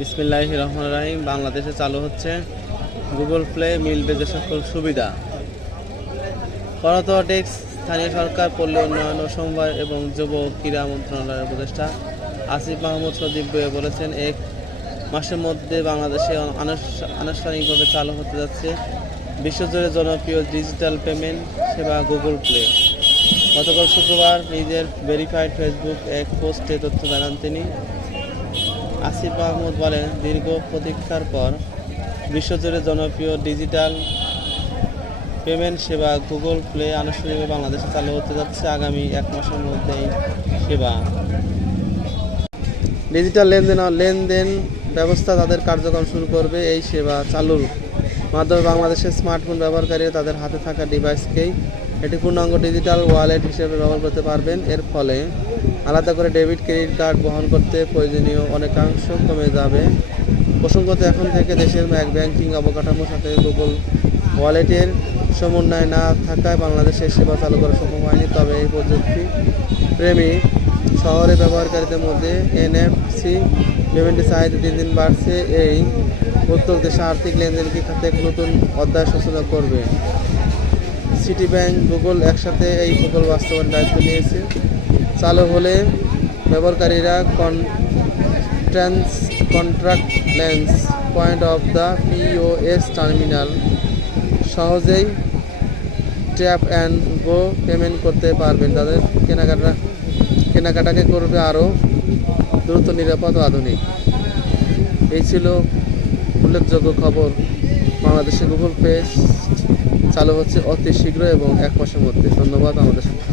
বিসমিল্লাহির রহমানির রহিম। বাংলাদেশে চালু হচ্ছে গুগল প্লে, মিলবে যে সকল সুবিধা। করতোয়া ডেস্ক, স্থানীয় সরকার, পল্লী উন্নয়ন ও সমবায় এবং যুব ক্রীড়া মন্ত্রণালয়ের উপদেষ্টা আসিফ মাহমুদ সজীব বলেছেন, এক মাসের মধ্যে বাংলাদেশে আনুষ্ঠানিকভাবে চালু হতে যাচ্ছে বিশ্বজুড়ে জনপ্রিয় ডিজিটাল পেমেন্ট সেবা গুগল প্লে। গতকাল শুক্রবার নিজের ভেরিফাইড ফেসবুক এক পোস্টে তথ্য জানান তিনি। আসিফ মাহমুদ বলেন, দীর্ঘ প্রতীক্ষার পর বিশ্বজুড়ে জনপ্রিয় ডিজিটাল পেমেন্ট সেবা গুগল প্লে আনুষ্ঠানিকভাবে বাংলাদেশে চালু হতে যাচ্ছে আগামী এক মাসের মধ্যে। এই সেবা ডিজিটাল লেনদেন ব্যবস্থা তাদের কার্যক্রম শুরু করবে। এই সেবা চালুর মাধ্যমে বাংলাদেশের স্মার্টফোন ব্যবহারকারীরা তাদের হাতে থাকা ডিভাইসকেই এটি পূর্ণাঙ্গ ডিজিটাল ওয়ালেট হিসেবে ব্যবহার করতে পারবেন। এর ফলে আলাদা করে ডেবিট ক্রেডিট কার্ড বহন করতে প্রয়োজনীয় অনেকাংশ কমে যাবে। প্রসঙ্গত, এখন থেকে দেশের ব্যাংকিং অবকাঠামোর সাথে গুগল ওয়ালেটের সমন্বয় না থাকায় বাংলাদেশে সেবা চালু করা সম্ভব হয়নি। তবে এই প্রযুক্তি প্রেমী শহরে ব্যবহারকারীদের মধ্যে এনএফসি পেমেন্টের চাহিদা দিন দিন বাড়ছে। এই উদ্যোগ দেশে আর্থিক লেনদেনকে খাতে এক নতুন অধ্যায় সূচনা করবে। সিটি ব্যাংক, গুগল একসাথে এই প্রকল্প বাস্তবায়নের দায়িত্ব নিয়েছে। চালু হলে ব্যবহারকারীরা contract lens point of the POS terminal সহজেই ট্যাপ অ্যান্ড গো পেমেন্ট করতে পারবেন। তাদের কেনাকাটাকে করবে আরও দ্রুত, নিরাপদ ও আধুনিক। এই ছিল উল্লেখযোগ্য খবর। বাংলাদেশে গুগল পে চালু হচ্ছে অতি শীঘ্র এবং এক মাসের মধ্যে। ধন্যবাদ আমাদের সাথে।